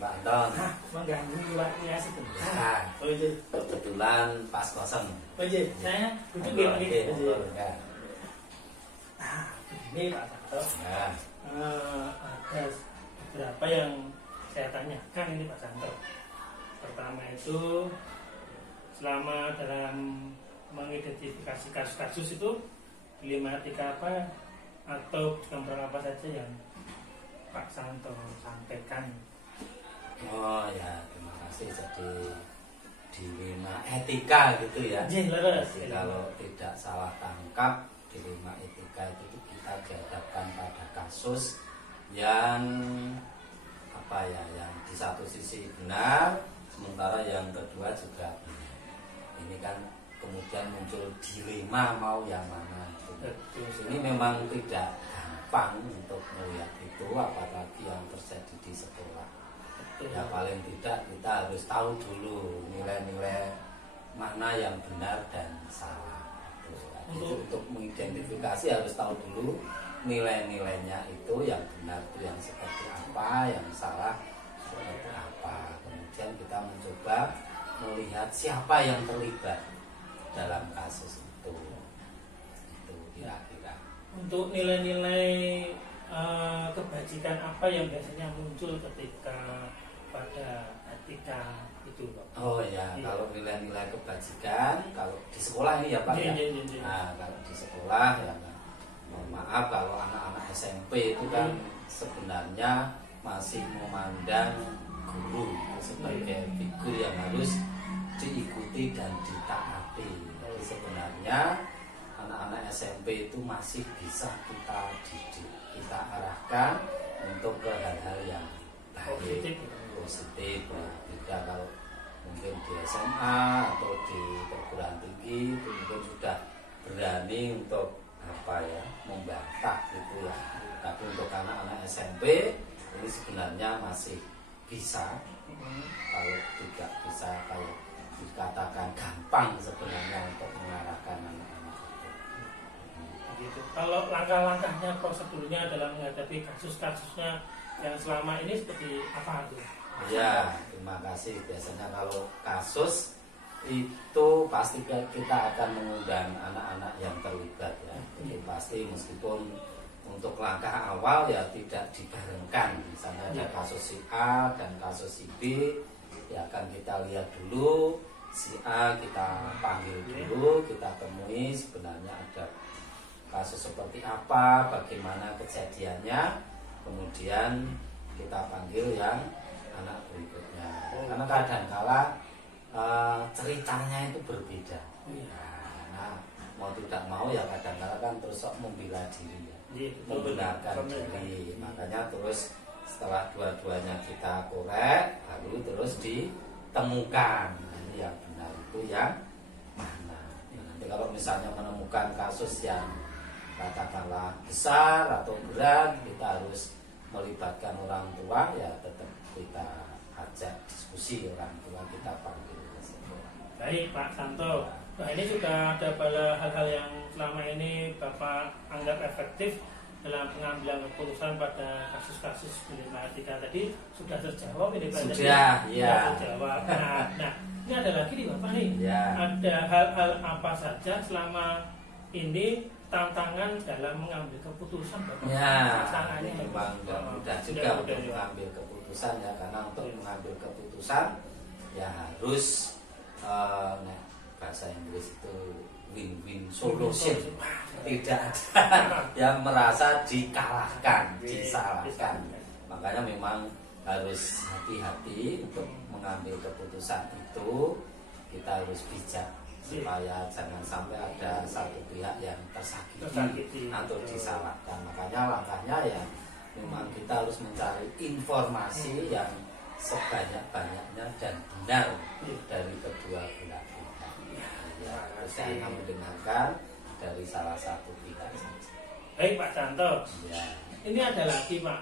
Pak Anton. Mengganggu waktunya sebentar. Nah, kebetulan pas kosong. Saya duduk di sini. Nah, ini Pak Santo. Nah, Ada beberapa yang saya tanyakan ini Pak Santo. Pertama itu, selama dalam mengidentifikasi kasus-kasus itu, dilematika apa atau gambaran apa saja yang Pak Santo sampaikan? oh ya, terima kasih. Jadi dilema etika gitu ya. Jadi kalau tidak salah tangkap, dilema etika itu kita dihadapkan pada kasus yang apa ya, yang di satu sisi benar, sementara yang kedua juga benar. Ini kan kemudian muncul dilema mau yang mana. Ini memang tidak gampang untuk melihat itu, apalagi yang terjadi di sekolah. Ya paling tidak kita harus tahu dulu nilai-nilai mana yang benar dan salah. Untuk mengidentifikasi harus tahu dulu nilai-nilainya itu, yang benar itu yang seperti apa, yang salah seperti apa. Kemudian kita mencoba melihat siapa yang terlibat dalam kasus itu kira-kira. Untuk nilai-nilai kebajikan apa yang biasanya muncul ketika pada etika itu, Pak? Oh ya, kalau nilai-nilai kebajikan, kalau di sekolah ini ya Pak ya. Nah, kalau di sekolah ya, mohon maaf kalau anak-anak SMP itu kan sebenarnya masih memandang guru sebagai figur yang harus diikuti dan ditaati. Jadi sebenarnya anak-anak SMP itu masih bisa kita didik, kita arahkan untuk ke hal-hal yang baik, positif. Beda kalau mungkin di SMA atau di perguruan tinggi itu mungkin sudah berani untuk apa ya, membantah gitu ya. Tapi untuk anak-anak SMP ini sebenarnya masih bisa, kalau tidak bisa kalau dikatakan gampang sebenarnya untuk mengarahkan anak-anak itu. Kalau langkah-langkahnya, prosedurnya dalam menghadapi kasus-kasusnya yang selama ini seperti apa itu? Ya, terima kasih. Biasanya kalau kasus itu pasti kita akan mengundang anak-anak yang terlibat ya. Jadi pasti meskipun untuk langkah awal ya tidak dibarengkan. Misalnya ada kasus si A dan kasus si B, ya akan kita lihat dulu. Si A kita panggil dulu, kita temui sebenarnya ada kasus seperti apa, bagaimana kejadiannya, kemudian kita panggil yang anak berikutnya. Karena kadang-kala ceritanya itu berbeda. Nah, mau tidak mau ya kadang-kala kan terus membela diri ya, membenarkan diri. Makanya terus setelah dua-duanya kita korek, lalu terus ditemukan ini yang benar itu yang mana. Nanti kalau misalnya menemukan kasus yang katakanlah besar atau berat, kita harus melibatkan orang tua, ya tetap kita ajak diskusi orang tua, kita panggil. Baik Pak Santo, nah ini sudah ada hal-hal yang selama ini Bapak anggap efektif dalam pengambilan keputusan pada kasus-kasus dilema etika tadi sudah terjawab ini Pak? Sudah, ya. Terjawab. Nah, ini ada lagi nih Bapak nih. Ya. Ada hal-hal apa saja selama ini tantangan dalam mengambil keputusan Bapak? Ya, tantangannya memang mudah juga untuk mengambil keputusan ya, karena untuk mengambil keputusan ya harus bahasa Inggris itu win-win solution. Tidak ada yang merasa dikalahkan, disalahkan. Makanya memang harus hati-hati untuk mengambil keputusan itu. Kita harus bijak supaya jangan sampai ada satu pihak yang tersakiti atau disalahkan. Makanya langkahnya ya memang kita harus mencari informasi yang sebanyak-banyaknya dan benar dari kedua belah pihak. Ya, saya mendengarkan dari salah satu pihak saja. Baik Pak Santo. Ya. Ini ada lagi Pak,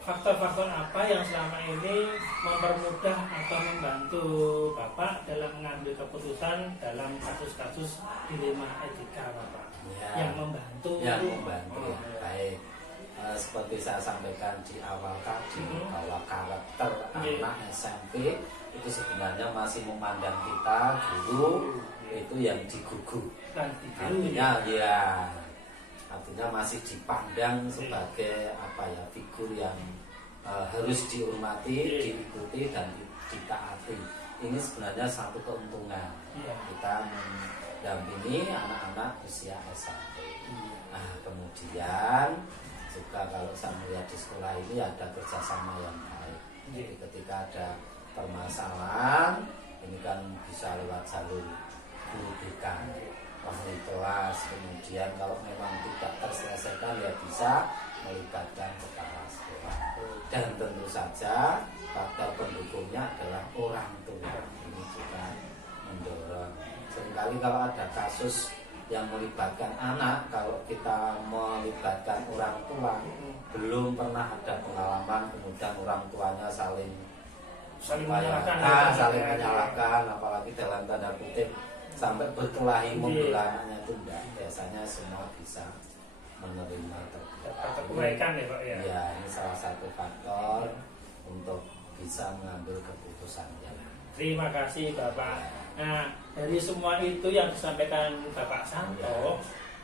faktor-faktor apa yang selama ini mempermudah atau membantu Bapak dalam mengambil keputusan dalam kasus-kasus dilema etika Bapak? Ya. Yang membantu. Yang membantu. Baik. Seperti saya sampaikan di awal tadi, bahwa karakter anak SMP itu sebenarnya masih memandang kita guru itu yang digugu. Artinya ya, artinya masih dipandang sebagai apa ya, figur yang harus dihormati, diikuti dan ditaati. Ini sebenarnya satu keuntungan kita mendampingi anak-anak usia SMP. Nah, kemudian juga kalau saya melihat di sekolah ini ada kerjasama yang baik. Jadi ketika ada permasalahan ini kan bisa lewat jalur guru BK, wali kelas, kemudian kalau memang tidak terselesaikan ya bisa melibatkan kepala sekolah, dan tentu saja faktor pendukungnya adalah orang tua. Ini juga mendorong. Seringkali kalau ada kasus yang melibatkan anak, kalau kita melibatkan orang tua, belum pernah ada pengalaman kemudian orang tuanya saling menyalahkan, apalagi dalam tanda kutip sampai berkelahi membela anaknya, itu enggak. Biasanya semua bisa menerima kebaikan ya Pak ya. Ya, ini salah satu faktor untuk bisa mengambil keputusan yang. Terima kasih Bapak. Nah, dari semua itu yang disampaikan Bapak Santo,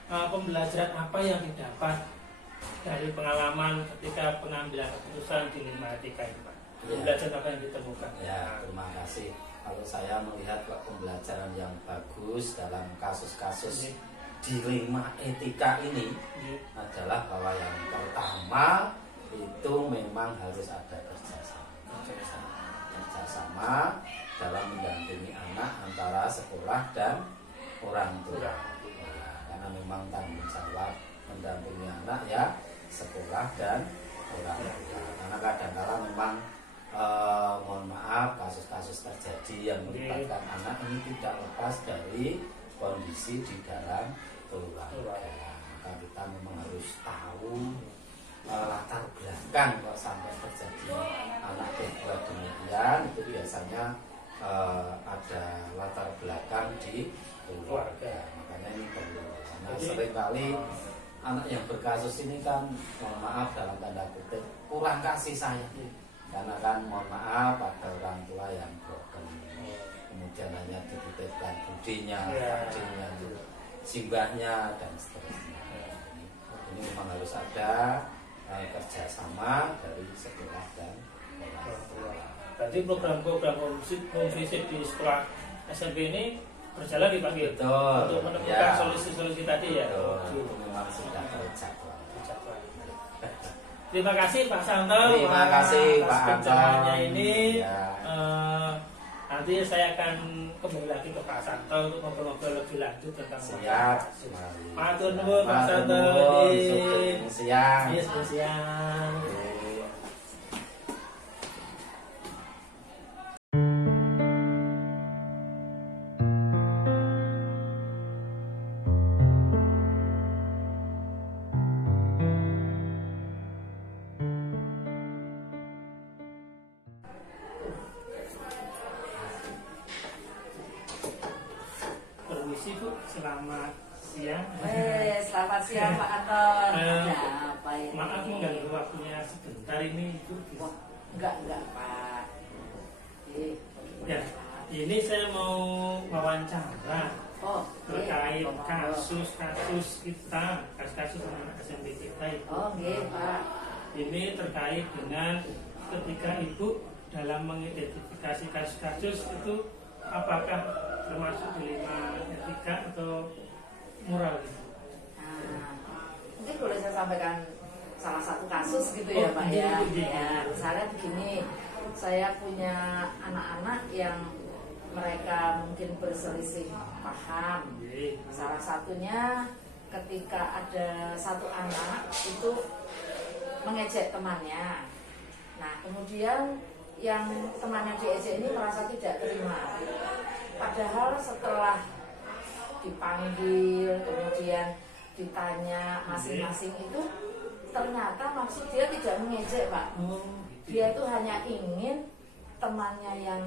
pembelajaran apa yang didapat dari pengalaman ketika pengambilan keputusan di 5 etika ini Pak? Pembelajaran apa yang ditemukan? Ya, terima kasih. Kalau saya melihat pembelajaran yang bagus dalam kasus-kasus di 5 etika ini adalah bahwa yang pertama itu memang harus ada kerjasama dalam mendampingi anak antara sekolah dan orang tua. Karena memang tanggung jawab mendampingi anak ya sekolah dan orang tua. Karena kadang-kala memang mohon maaf, kasus-kasus terjadi yang melibatkan anak ini tidak lepas dari kondisi di dalam keluarga. Maka kita memang harus tahu latar belakang kok sampai terjadi anak berbuat demikian. Itu biasanya ada latar belakang di keluarga. Makanya ini perlu. Karena seringkali anak yang berkasus ini kan mohon maaf dalam tanda kutip kurang kasih sayang. Karena kan mohon maaf ada orang tua yang broken, kemudian hanya dititipkan budinya, takdirnya, simbahnya dan seterusnya. Ini memang harus ada kerjasama dari sekolah dan orang tua. Berarti program-program home visit di sekolah SMP ini berjalan di Pak Gil untuk menemukan solusi-solusi tadi ya. Itu memang sudah terjadwal. Terima kasih Pak Santo. Terima kasih Pak Pencerahannya ini. Nanti saya akan kembali lagi ke Pak Santo untuk ngobrol-ngobrol lebih lanjut tentang siap. Matur nuwun Pak Santo. Siang. Siang. Selamat siang. Selamat siang Pak Anton. Maaf mengganggu waktunya sebentar ini Ibu. Enggak Pak. Ya, ini saya mau wawancara terkait kasus-kasus kita, kasus-kasus anak SMP kita itu. Pak. Ini terkait dengan ketika Ibu dalam mengidentifikasi kasus-kasus itu apakah termasuk di 5 etika atau moral gitu? Mungkin boleh saya sampaikan salah satu kasus gitu ya Pak ya. Misalnya begini, saya punya anak-anak yang mereka mungkin berselisih paham. Salah satunya ketika ada satu anak itu mengejek temannya. Nah kemudian yang temannya diejek ini merasa tidak terima. Padahal setelah dipanggil, kemudian ditanya masing-masing itu, ternyata maksud dia tidak mengejek Pak. Dia itu hanya ingin temannya yang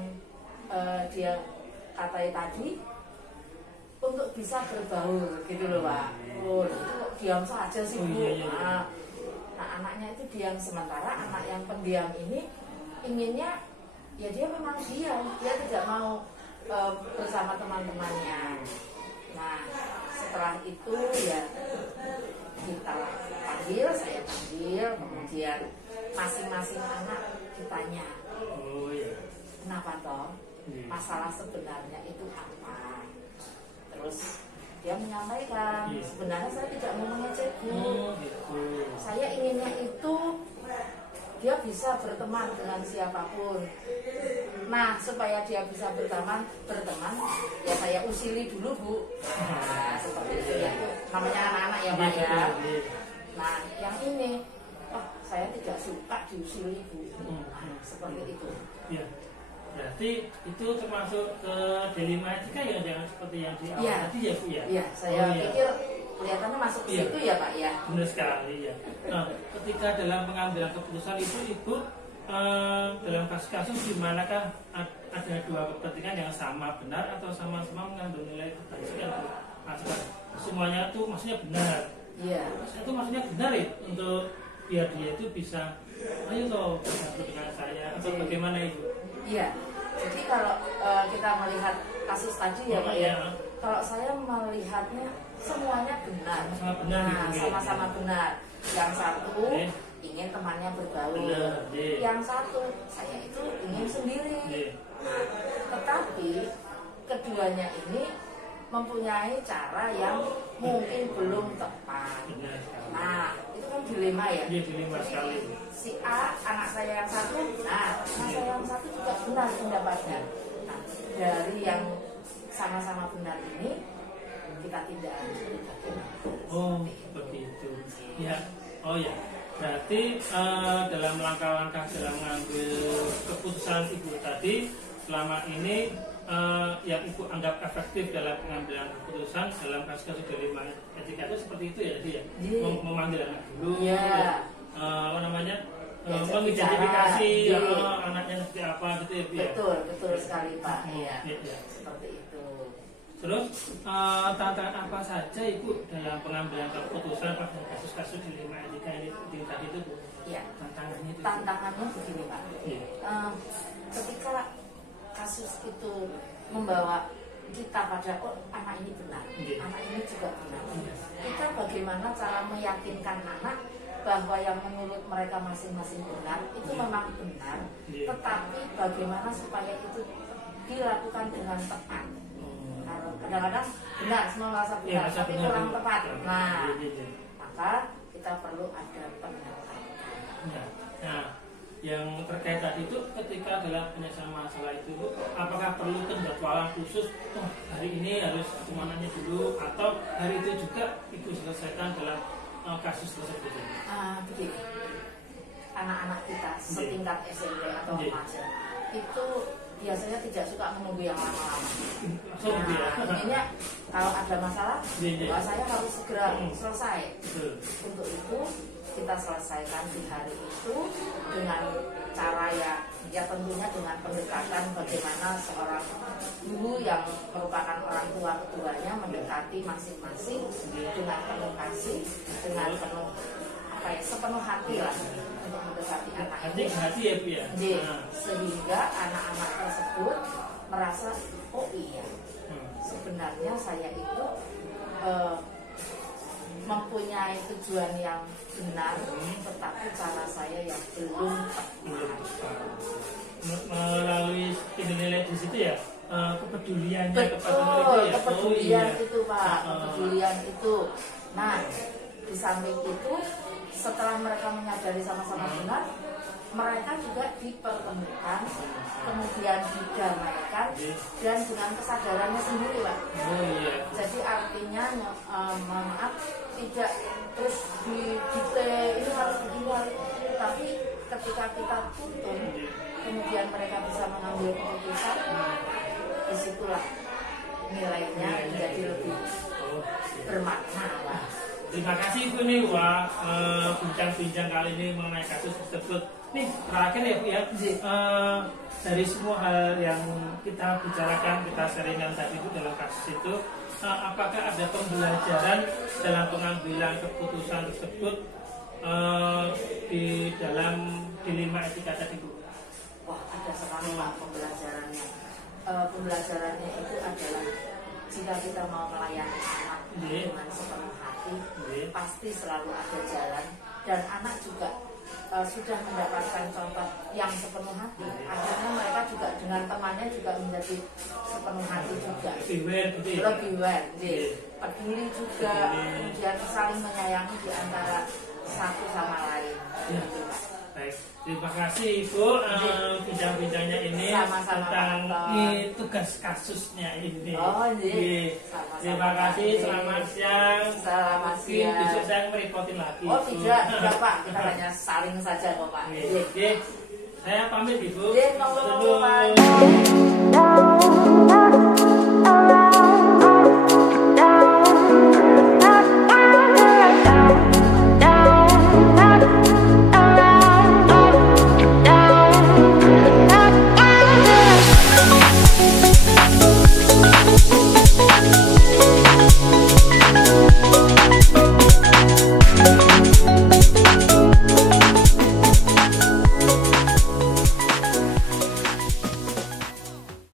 dia katai tadi untuk bisa berbaur gitu loh Pak. Itu kok diam saja sih Bu. Nah anaknya itu diam, sementara anak yang pendiam ini inginnya ya dia memang diam, dia tidak mau bersama teman-temannya. Nah setelah itu ya kita panggil, saya panggil, kemudian masing-masing anak ditanya, kenapa toh, masalah sebenarnya itu apa? Terus dia menyampaikan, sebenarnya saya tidak mau mengejek Bu, saya inginnya itu dia bisa berteman dengan siapapun. Nah supaya dia bisa berteman ya saya usili dulu Bu. Nah seperti itu ya, itu namanya anak-anak ya Pak ya. Nah yang ini, saya tidak suka diusili Bu. Nah, seperti itu. Ya. Berarti itu termasuk ke dilema etika ya, jangan seperti yang di awal tadi ya Bu ya. Iya, saya pikir kelihatannya masuk ke situ ya Pak ya. Benar sekali ya. Nah, ketika dalam pengambilan keputusan itu Ibu dalam kasus-kasus di manakah ada dua kepentingan yang sama benar atau sama-sama mengandung nilai kebajikan Bu? Semuanya itu maksudnya benar. Iya. Itu maksudnya benar ya untuk biar dia itu bisa ayo toh bersatu dengan saya atau bagaimana Ibu? Iya. Jadi kalau kita melihat kasus tadi ya Pak ya. Kalau saya melihatnya semuanya benar. Sama-sama benar. Yang satu ingin temannya bergaul. Yang satu saya itu ingin sendiri. Nah, tetapi keduanya ini mempunyai cara yang mungkin belum tepat. Nah, itu kan dilema ya. Dilema sekali. Si A, anak saya yang satu, nah anak saya yang satu juga benar pendapatnya. Nah, dari yang sama-sama benar ini kita tidak. Oh begitu ya. Oh ya, berarti dalam langkah-langkah dalam mengambil keputusan Ibu tadi selama ini yang Ibu anggap efektif dalam pengambilan keputusan dalam kasus-kasus dilema etika itu seperti itu ya dia memanggil anak dulu apa namanya mengidentifikasi anaknya seperti apa gitu ya. Betul sekali Pak. Iya. Seperti itu. Terus tantangan apa saja Ibu dalam pengambilan keputusan pada kasus-kasus dilema etika ini tadi itu Bu? Iya. Tantangannya itu. Tantangannya begini Pak. Ketika kasus itu membawa kita pada anak ini benar, anak ini juga benar. Kita bagaimana cara meyakinkan anak bahwa yang menurut mereka masing-masing benar itu memang benar, tetapi bagaimana supaya itu dilakukan dengan tepat. Kadang-kadang benar, semua merasa benar, tapi kurang tepat. Nah, maka kita perlu ada pendekatan. Nah, yang terkait tadi itu ketika dalam penyelesaian masalah itu apakah perlu penjadwalan khusus hari ini harus kemananya dulu atau hari itu juga Ibu selesaikan dalam kasus tersebut? Begini, anak-anak kita setingkat SMP atau remaja itu biasanya tidak suka menunggu yang lama-lama. Intinya kalau ada masalah, saya harus segera selesai. Untuk itu kita selesaikan di hari itu dengan cara ya tentunya dengan pendekatan bagaimana seorang guru yang merupakan orang tua keduanya mendekati masing-masing dengan penuh kasih, dengan penuh sepenuh hati lah untuk mendekati anak ini. Hati ya Bu ya. Sehingga anak-anak tersebut merasa oh iya sebenarnya saya itu mempunyai tujuan yang benar, tetapi cara saya yang belum tepat. Melalui nilai di situ ya, kepeduliannya kepada mereka ya. Kepedulian itu Pak, kepedulian itu. Nah, di samping itu setelah mereka menyadari sama-sama benar, mereka juga dipertemukan, kemudian didamaikan dan dengan kesadarannya sendiri Pak. Jadi artinya maaf tidak terus di ini harus begini, tapi ketika kita tuntun kemudian mereka bisa mengambil keputusan, disitulah nilainya menjadi lebih bermakna Pak. Terima kasih Bu nih bincang-bincang kali ini mengenai kasus tersebut. Nih terakhir ya Bu ya, dari semua hal yang kita bicarakan, kita sharingkan tadi itu dalam kasus itu, apakah ada pembelajaran dalam pengambilan keputusan tersebut di dalam dilema etika tadi Bu? sama Pak pembelajarannya. Pembelajarannya itu adalah jika kita mau melayani anak dengan sepenuh hati, pasti selalu ada jalan, dan anak juga sudah mendapatkan contoh yang sepenuh hati. Akhirnya mereka juga dengan temannya juga menjadi sepenuh hati juga, lebih aware, peduli juga, kemudian saling menyayangi di antara satu sama lain. Baik, terima kasih Ibu bincang-bincangnya ini tentang tugas kasusnya ini. Terima kasih, selamat siang. Selamat siang. Besok saya merepotin lagi. Oh tidak Pak, kita hanya saling saja kok Pak. Saya pamit Ibu. Monggo Pak.